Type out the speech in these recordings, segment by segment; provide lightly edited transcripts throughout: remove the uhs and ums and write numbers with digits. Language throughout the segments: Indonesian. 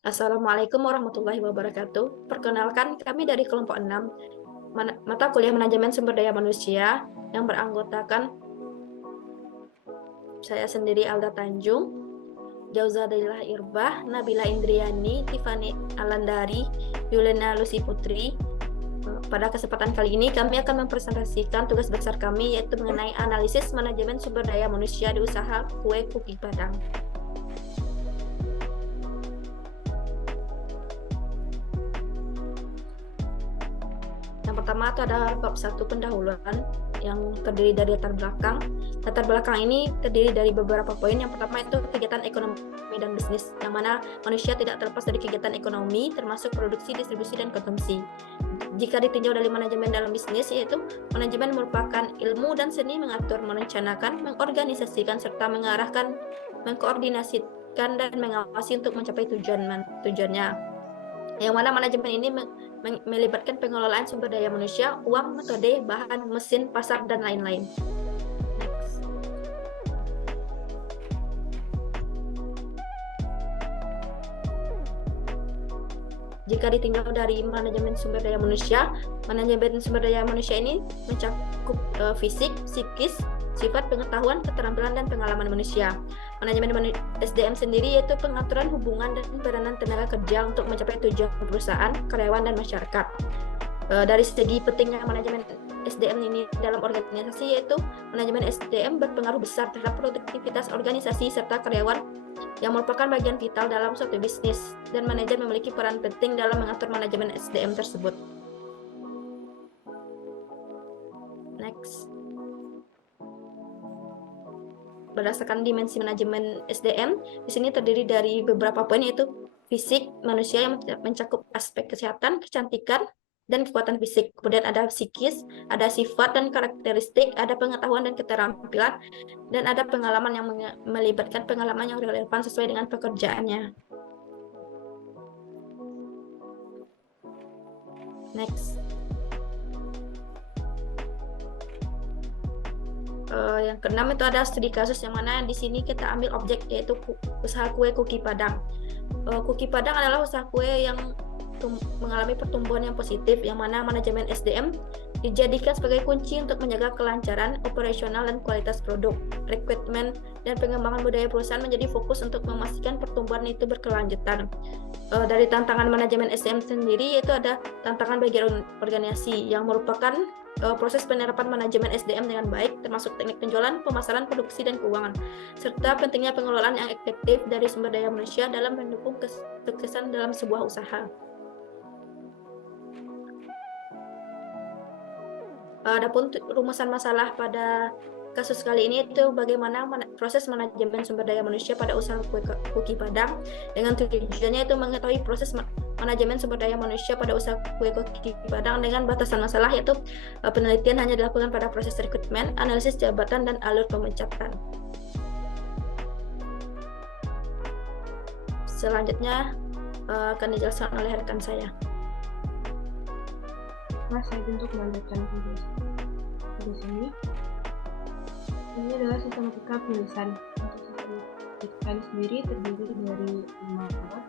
Assalamualaikum warahmatullahi wabarakatuh. Perkenalkan, kami dari kelompok 6, mata kuliah manajemen sumber daya manusia yang beranggotakan saya sendiri Alda Tanjung, Jauza Dailah Irbah, Nabila Indriani, Tiffany Alandari, Yulena Lucy Putri. Pada kesempatan kali ini kami akan mempresentasikan tugas besar kami yaitu mengenai analisis manajemen sumber daya manusia di usaha kue Kuki Padang. Yang pertama itu ada bab 1 pendahuluan yang terdiri dari latar belakang. Latar belakang ini terdiri dari beberapa poin. Yang pertama itu kegiatan ekonomi dan bisnis, yang mana manusia tidak terlepas dari kegiatan ekonomi, termasuk produksi, distribusi, dan konsumsi. Jika ditinjau dari manajemen dalam bisnis, yaitu manajemen merupakan ilmu dan seni mengatur, merencanakan, mengorganisasikan, serta mengarahkan, mengkoordinasikan, dan mengawasi untuk mencapai tujuannya. Yang mana manajemen ini melibatkan pengelolaan sumber daya manusia, uang, metode, bahan, mesin, pasar, dan lain-lain. Jika ditinjau dari manajemen sumber daya manusia ini mencakup fisik, psikis, sifat, pengetahuan, keterampilan, dan pengalaman manusia. Manajemen SDM sendiri yaitu pengaturan hubungan dan peranan tenaga kerja untuk mencapai tujuan perusahaan, karyawan, dan masyarakat. Dari segi pentingnya manajemen SDM ini dalam organisasi, yaitu manajemen SDM berpengaruh besar terhadap produktivitas organisasi serta karyawan yang merupakan bagian vital dalam suatu bisnis, dan manajer memiliki peran penting dalam mengatur manajemen SDM tersebut. Next. Berdasarkan dimensi manajemen SDM, di sini terdiri dari beberapa poin, yaitu fisik manusia yang mencakup aspek kesehatan, kecantikan, dan kekuatan fisik. Kemudian ada psikis, ada sifat dan karakteristik, ada pengetahuan dan keterampilan, dan ada pengalaman yang melibatkan pengalaman yang relevan sesuai dengan pekerjaannya. Next. Yang keenam itu ada studi kasus, yang mana di sini kita ambil objek yaitu usaha kue Kuki Padang. Kuki Padang adalah usaha kue yang mengalami pertumbuhan yang positif, yang mana manajemen SDM dijadikan sebagai kunci untuk menjaga kelancaran operasional dan kualitas produk. Rekrutmen dan pengembangan budaya perusahaan menjadi fokus untuk memastikan pertumbuhan itu berkelanjutan. Dari tantangan manajemen SDM sendiri, yaitu ada tantangan bagi organisasi yang merupakan proses penerapan manajemen SDM dengan baik, termasuk teknik penjualan, pemasaran, produksi, dan keuangan, serta pentingnya pengelolaan yang efektif dari sumber daya manusia dalam mendukung kesuksesan dalam sebuah usaha. Adapun rumusan masalah pada kasus kali ini itu bagaimana proses manajemen sumber daya manusia pada usaha Kuki Padang, dengan tujuannya itu mengetahui proses manajemen sumber daya manusia pada usaha kue Kuki Padang dengan batasan masalah, yaitu penelitian hanya dilakukan pada proses rekrutmen, analisis jabatan, dan alur pemecatan. Selanjutnya akan dijelaskan oleh rekan saya. Saya untuk melanjutkan tugas ini adalah sistematika penulisan. Untuk sistematika ini sendiri terdiri dari 5 bab.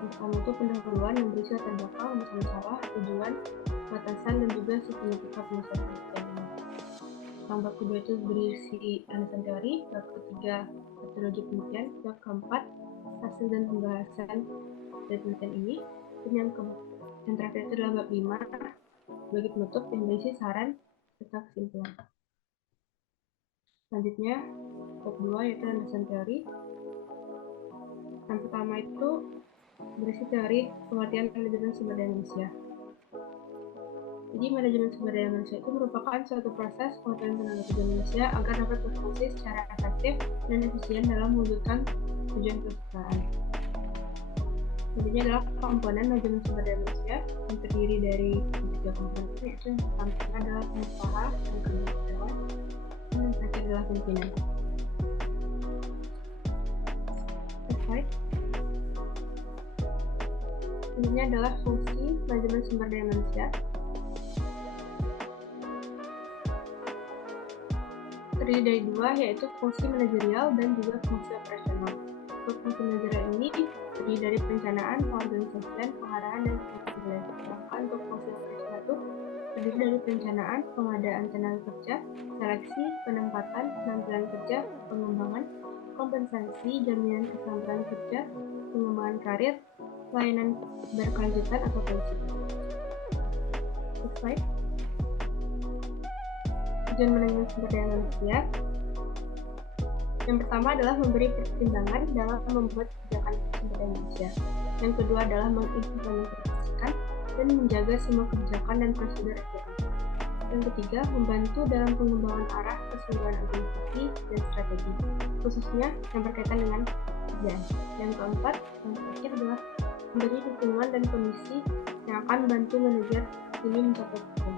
Yang pertama itu pendahuluan yang berisi latar belakang, masalah, tujuan, batasan, dan juga sistematika penulisan penelitian ini. Bab kedua itu berisi landasan teori, bab ketiga metodologi penelitian, bab keempat hasil dan pembahasan dari penelitian ini, dan yang terakhir itu adalah bab 5 bagi penutup yang berisi saran serta kesimpulan. Selanjutnya, bab 2 yaitu landasan teori. Yang pertama itu berisi teori pengertian manajemen sumber daya manusia. Jadi, manajemen sumber daya manusia itu merupakan suatu proses pengetahuan tenaga kerja manusia agar dapat berfungsi secara efektif dan efisien dalam mewujudkan tujuan perusahaan. Selanjutnya adalah komponen manajemen sumber daya manusia yang terdiri dari 3 komponen, yaitu yang pertama adalah pengusaha, yang kedua karyawan, dan yang terakhir adalah pimpinan. Slide. Selanjutnya adalah fungsi manajemen sumber daya manusia. Terdiri dari 2, yaitu fungsi manajerial dan juga fungsi operasional. untuk fungsi manajer ini terdiri dari perencanaan, pengorganisasian, pengarahan, dan strategi. Sedangkan untuk fungsi operasional itu terdiri dari perencanaan, pengadaan tenaga kerja, seleksi, penempatan, penampilan kerja, pengembangan, kompensasi, jaminan keselamatan kerja, pengembangan karir, pelayanan berkelanjutan atau pensiun. Next slide. Tujuan manajemen sumber daya manusia. Yang pertama adalah memberi pertimbangan dalam membuat kebijakan sumber daya manusia. Yang kedua adalah mengimplementasikan dan menjaga semua kebijakan dan prosedur efektif. Yang ketiga, membantu dalam pengembangan arah keseluruhan organisasi dan strategi, khususnya yang berkaitan dengan kerjaan. Yang keempat, yang terakhir adalah memberi dukungan dan kondisi yang akan bantu manajer ini mencapai tujuan.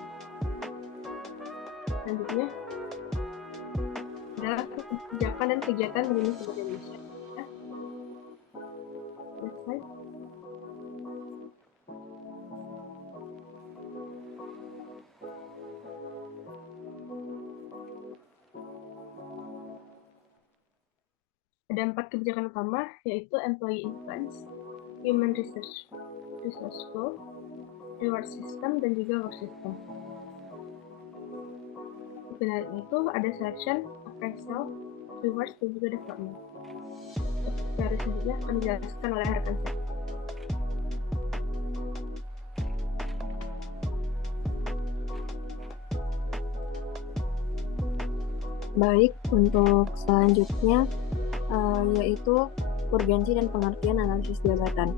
Selanjutnya adalah kebijakan dan kegiatan manajemen sumber daya manusia. Next slide. Ada 4 kebijakan utama, yaitu employee influence, human resource flow, reward system, dan juga work system. Sebenarnya itu ada selection, appraisal, rewards, dan juga development. Dari selanjutnya akan dijelaskan oleh rekan saya. Baik, untuk selanjutnya yaitu urgensi dan pengertian analisis jabatan.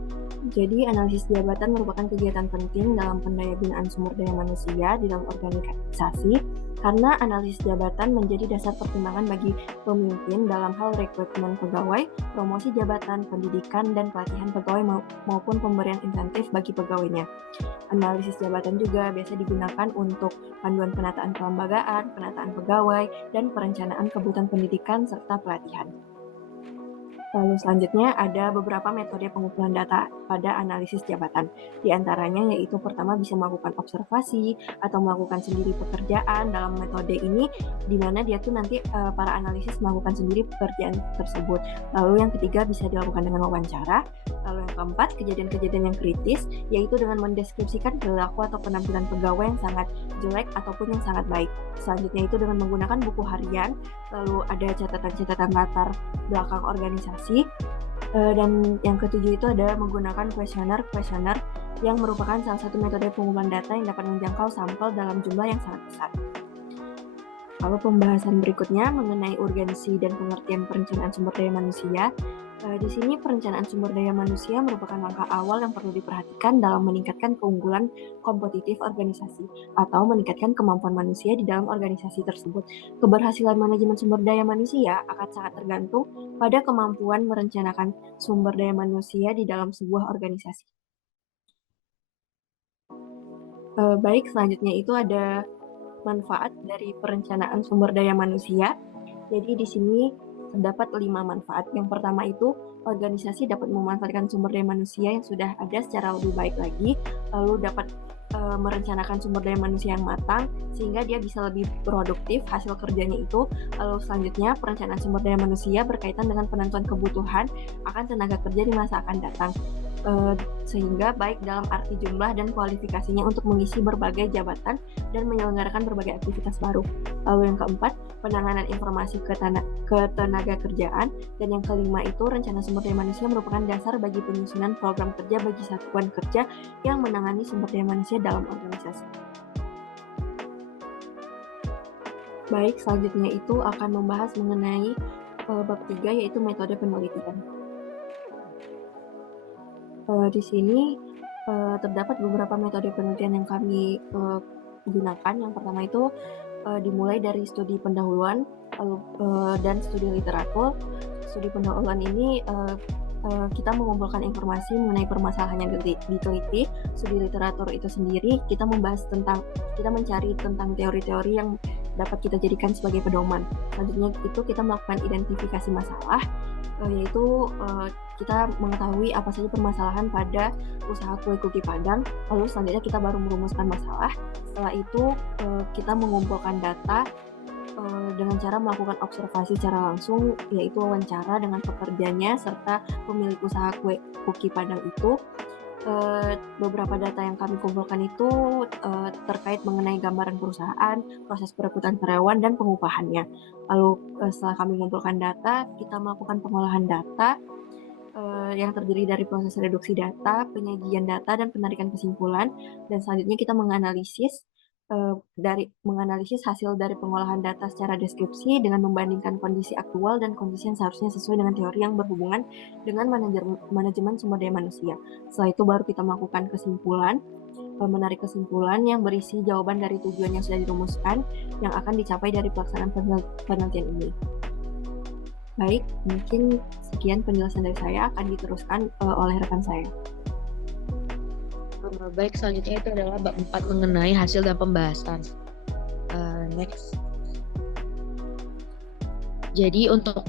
Jadi, analisis jabatan merupakan kegiatan penting dalam pendayabinaan sumber daya manusia di dalam organisasi, karena analisis jabatan menjadi dasar pertimbangan bagi pemimpin dalam hal rekrutmen pegawai, promosi jabatan, pendidikan, dan pelatihan pegawai maupun pemberian insentif bagi pegawainya. Analisis jabatan juga biasa digunakan untuk panduan penataan kelembagaan, penataan pegawai, dan perencanaan kebutuhan pendidikan serta pelatihan. Lalu selanjutnya ada beberapa metode pengumpulan data pada analisis jabatan. Di antaranya yaitu pertama bisa melakukan observasi atau melakukan sendiri pekerjaan. Dalam metode ini di mana dia tuh nanti para analisis melakukan sendiri pekerjaan tersebut. Lalu yang ketiga bisa dilakukan dengan wawancara. Lalu yang keempat, kejadian-kejadian yang kritis, yaitu dengan mendeskripsikan perilaku atau penampilan pegawai yang sangat jelek ataupun yang sangat baik. Selanjutnya itu dengan menggunakan buku harian, lalu ada catatan-catatan latar belakang organisasi, dan yang ketujuh itu ada menggunakan kuesioner yang merupakan salah satu metode pengumpulan data yang dapat menjangkau sampel dalam jumlah yang sangat besar. Lalu pembahasan berikutnya mengenai urgensi dan pengertian perencanaan sumber daya manusia. Di sini perencanaan sumber daya manusia merupakan langkah awal yang perlu diperhatikan dalam meningkatkan keunggulan kompetitif organisasi atau meningkatkan kemampuan manusia di dalam organisasi tersebut. Keberhasilan manajemen sumber daya manusia akan sangat tergantung pada kemampuan merencanakan sumber daya manusia di dalam sebuah organisasi. Baik, selanjutnya itu ada manfaat dari perencanaan sumber daya manusia. Jadi di sini terdapat 5 manfaat. Yang pertama itu organisasi dapat memanfaatkan sumber daya manusia yang sudah ada secara lebih baik lagi, lalu dapat merencanakan sumber daya manusia yang matang sehingga dia bisa lebih produktif hasil kerjanya itu. Lalu selanjutnya perencanaan sumber daya manusia berkaitan dengan penentuan kebutuhan akan tenaga kerja di masa akan datang, sehingga baik dalam arti jumlah dan kualifikasinya untuk mengisi berbagai jabatan dan menyelenggarakan berbagai aktivitas baru. Lalu yang keempat, penanganan informasi ke tenaga kerjaan, dan yang kelima itu rencana sumber daya manusia merupakan dasar bagi penyusunan program kerja bagi satuan kerja yang menangani sumber daya manusia dalam organisasi. Baik, selanjutnya itu akan membahas mengenai bab 3 yaitu metode penelitian. Di sini terdapat beberapa metode penelitian yang kami gunakan. Yang pertama itu dimulai dari studi pendahuluan dan studi literatur. Studi pendahuluan ini kita mengumpulkan informasi mengenai permasalahan yang diteliti. Studi literatur itu sendiri kita mencari tentang teori-teori yang dapat kita jadikan sebagai pedoman. Selanjutnya itu kita melakukan identifikasi masalah, yaitu kita mengetahui apa saja permasalahan pada usaha kue Kuki Padang. Lalu selanjutnya kita baru merumuskan masalah. Setelah itu kita mengumpulkan data dengan cara melakukan observasi secara langsung, yaitu wawancara dengan pekerjanya serta pemilik usaha kue Kuki Padang itu. Beberapa data yang kami kumpulkan itu terkait mengenai gambaran perusahaan, proses perekrutan karyawan, dan pengupahannya. Lalu setelah kami mengumpulkan data, kita melakukan pengolahan data yang terdiri dari proses reduksi data, penyajian data, dan penarikan kesimpulan. Dan selanjutnya kita menganalisis hasil dari pengolahan data secara deskripsi dengan membandingkan kondisi aktual dan kondisi yang seharusnya sesuai dengan teori yang berhubungan dengan manajemen sumber daya manusia. Setelah itu baru kita melakukan menarik kesimpulan yang berisi jawaban dari tujuan yang sudah dirumuskan yang akan dicapai dari pelaksanaan penelitian ini. Baik, mungkin sekian penjelasan dari saya, akan diteruskan oleh rekan saya. Baik, selanjutnya itu adalah bab 4 mengenai hasil dan pembahasan. Next. Jadi untuk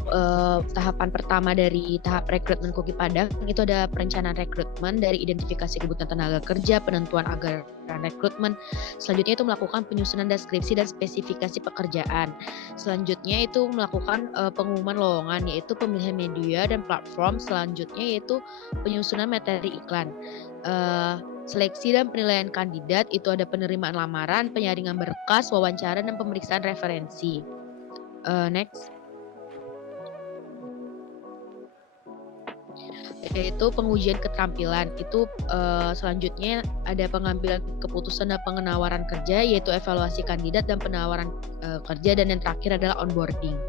tahapan pertama dari tahap rekrutmen Kuki Padang itu ada perencanaan rekrutmen dari identifikasi kebutuhan tenaga kerja, penentuan anggaran rekrutmen. Selanjutnya itu melakukan penyusunan deskripsi dan spesifikasi pekerjaan. Selanjutnya itu melakukan pengumuman lowongan, yaitu pemilihan media dan platform. Selanjutnya yaitu penyusunan materi iklan. Seleksi dan penilaian kandidat itu ada penerimaan lamaran, penyaringan berkas, wawancara, dan pemeriksaan referensi. Next. Yaitu pengujian keterampilan. Itu selanjutnya ada pengambilan keputusan dan pengenawaran kerja, yaitu evaluasi kandidat dan penawaran kerja, dan yang terakhir adalah onboarding.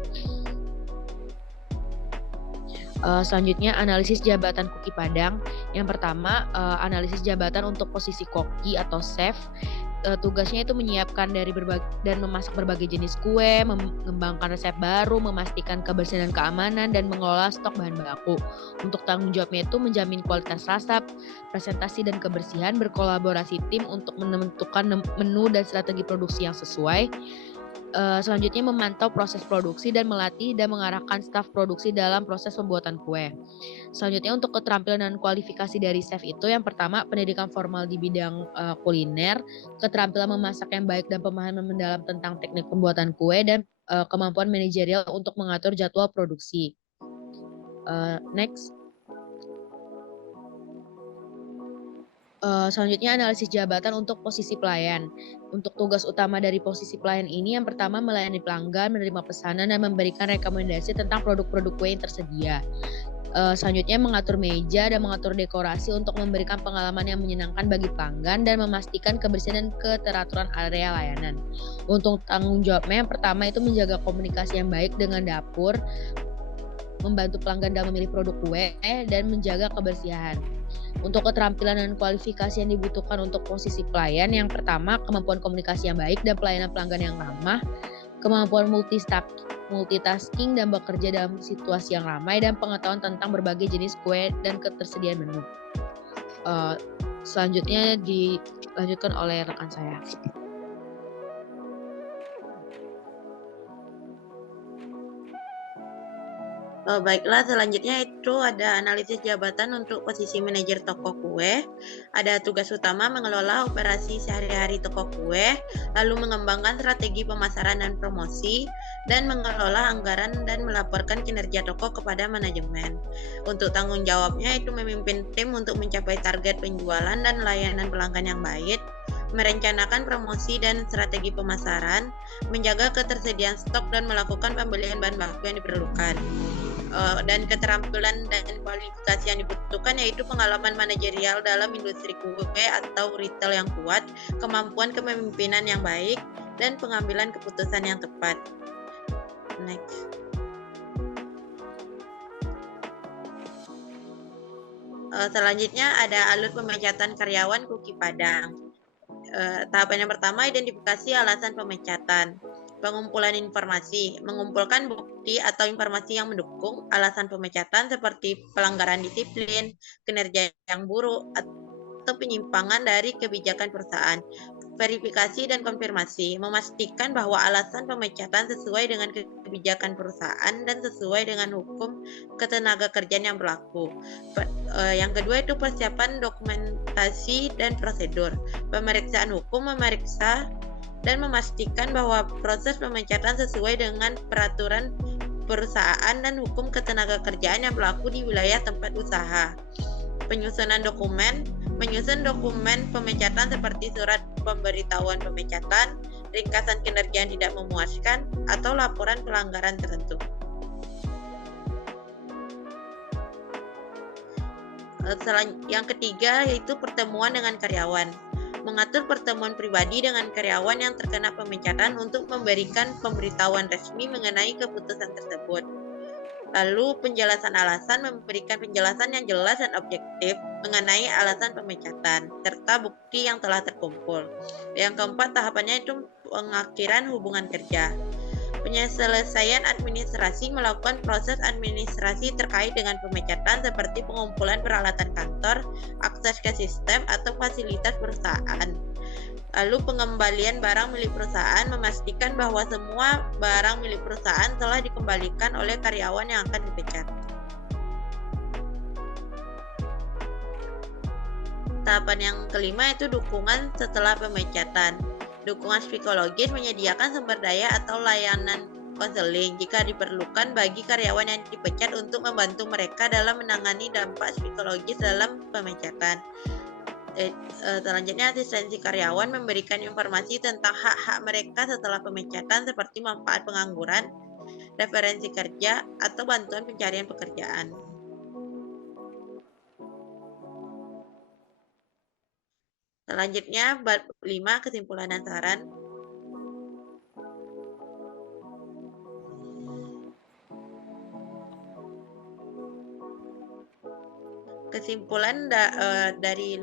Selanjutnya analisis jabatan Kuki Padang. Yang pertama, analisis jabatan untuk posisi koki atau chef. Tugasnya itu menyiapkan dan memasak berbagai jenis kue, mengembangkan resep baru, memastikan kebersihan dan keamanan, dan mengelola stok bahan baku. Untuk tanggung jawabnya itu menjamin kualitas rasa, presentasi, dan kebersihan, berkolaborasi tim untuk menentukan menu dan strategi produksi yang sesuai. Selanjutnya memantau proses produksi dan melatih dan mengarahkan staf produksi dalam proses pembuatan kue. Selanjutnya untuk keterampilan dan kualifikasi dari chef itu yang pertama pendidikan formal di bidang kuliner, keterampilan memasak yang baik dan pemahaman mendalam tentang teknik pembuatan kue, dan kemampuan manajerial untuk mengatur jadwal produksi. Next. Selanjutnya analisis jabatan untuk posisi pelayan. Untuk tugas utama dari posisi pelayan ini yang pertama melayani pelanggan, menerima pesanan, dan memberikan rekomendasi tentang produk-produk kue yang tersedia. Selanjutnya mengatur meja dan mengatur dekorasi untuk memberikan pengalaman yang menyenangkan bagi pelanggan dan memastikan kebersihan dan keteraturan area layanan. Untuk tanggung jawabnya yang pertama itu menjaga komunikasi yang baik dengan dapur, membantu pelanggan dalam memilih produk kue, dan menjaga kebersihan. Untuk keterampilan dan kualifikasi yang dibutuhkan untuk posisi pelayan, yang pertama kemampuan komunikasi yang baik dan pelayanan pelanggan yang ramah, kemampuan multitasking dan bekerja dalam situasi yang ramai, dan pengetahuan tentang berbagai jenis kue dan ketersediaan menu. Selanjutnya dilanjutkan oleh rekan saya. Baiklah, selanjutnya itu ada analisis jabatan untuk posisi manajer toko kue. Ada tugas utama mengelola operasi sehari-hari toko kue, lalu mengembangkan strategi pemasaran dan promosi, dan mengelola anggaran dan melaporkan kinerja toko kepada manajemen. Untuk tanggung jawabnya itu memimpin tim untuk mencapai target penjualan dan layanan pelanggan yang baik, merencanakan promosi dan strategi pemasaran, menjaga ketersediaan stok, dan melakukan pembelian bahan baku yang diperlukan. Dan keterampilan dan kualifikasi yang dibutuhkan yaitu pengalaman manajerial dalam industri kue atau retail yang kuat, kemampuan kepemimpinan yang baik, dan pengambilan keputusan yang tepat. Next. Selanjutnya ada alur pemecatan karyawan Kuki Padang. Tahapan yang pertama, identifikasi alasan pemecatan. Pengumpulan informasi, mengumpulkan bukti atau informasi yang mendukung alasan pemecatan seperti pelanggaran disiplin, kinerja yang buruk, atau penyimpangan dari kebijakan perusahaan. Verifikasi dan konfirmasi, memastikan bahwa alasan pemecatan sesuai dengan kebijakan perusahaan dan sesuai dengan hukum ketenagakerjaan yang berlaku. Yang kedua itu persiapan dokumentasi dan prosedur. Pemeriksaan hukum memeriksa dan memastikan bahwa proses pemecatan sesuai dengan peraturan perusahaan dan hukum ketenagakerjaan yang berlaku di wilayah tempat usaha. Penyusunan dokumen, menyusun dokumen pemecatan seperti surat pemberitahuan pemecatan, ringkasan kinerja yang tidak memuaskan, atau laporan pelanggaran tertentu. Yang ketiga yaitu pertemuan dengan karyawan. Mengatur pertemuan pribadi dengan karyawan yang terkena pemecatan untuk memberikan pemberitahuan resmi mengenai keputusan tersebut. Lalu penjelasan alasan, memberikan penjelasan yang jelas dan objektif mengenai alasan pemecatan, serta bukti yang telah terkumpul. Yang keempat tahapannya itu pengakhiran hubungan kerja. Penyelesaian administrasi melakukan proses administrasi terkait dengan pemecatan seperti pengumpulan peralatan kantor, akses ke sistem atau fasilitas perusahaan. Lalu pengembalian barang milik perusahaan, memastikan bahwa semua barang milik perusahaan telah dikembalikan oleh karyawan yang akan dipecat. Tahapan yang kelima itu dukungan setelah pemecatan. Dukungan psikologis menyediakan sumber daya atau layanan konseling jika diperlukan bagi karyawan yang dipecat untuk membantu mereka dalam menangani dampak psikologis dalam pemecatan. Selanjutnya, asistensi karyawan memberikan informasi tentang hak-hak mereka setelah pemecatan seperti manfaat pengangguran, referensi kerja, atau bantuan pencarian pekerjaan. Selanjutnya, bab 5 kesimpulan dan saran. Kesimpulan dari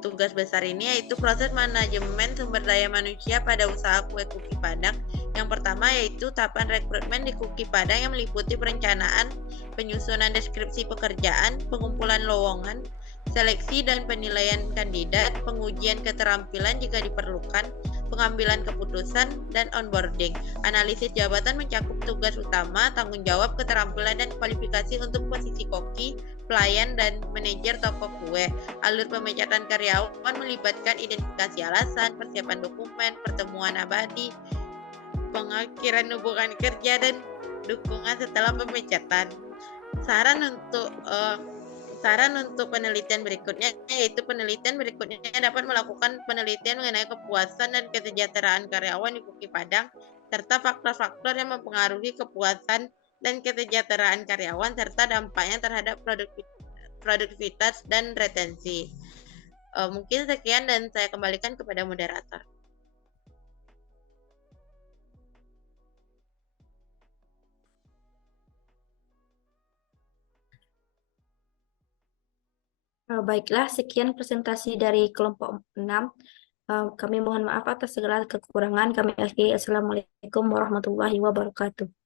tugas besar ini yaitu proses manajemen sumber daya manusia pada usaha kue Kuki Padang. Yang pertama yaitu tahapan rekrutmen di Kuki Padang yang meliputi perencanaan, penyusunan deskripsi pekerjaan, pengumpulan lowongan, seleksi dan penilaian kandidat, pengujian keterampilan jika diperlukan, pengambilan keputusan, dan onboarding. Analisis jabatan mencakup tugas utama, tanggung jawab, keterampilan, dan kualifikasi untuk posisi koki, pelayan, dan manajer toko kue. Alur pemecatan karyawan melibatkan identifikasi alasan, persiapan dokumen, pertemuan abadi, pengakhiran hubungan kerja, dan dukungan setelah pemecatan. Saran untuk penelitian berikutnya yaitu penelitian berikutnya dapat melakukan penelitian mengenai kepuasan dan kesejahteraan karyawan di Kuki Padang serta faktor-faktor yang mempengaruhi kepuasan dan kesejahteraan karyawan serta dampaknya terhadap produktivitas dan retensi. Mungkin sekian dan saya kembalikan kepada moderator. Baiklah, sekian presentasi dari kelompok 6. Kami mohon maaf atas segala kekurangan. Kami akhiri. Assalamualaikum warahmatullahi wabarakatuh.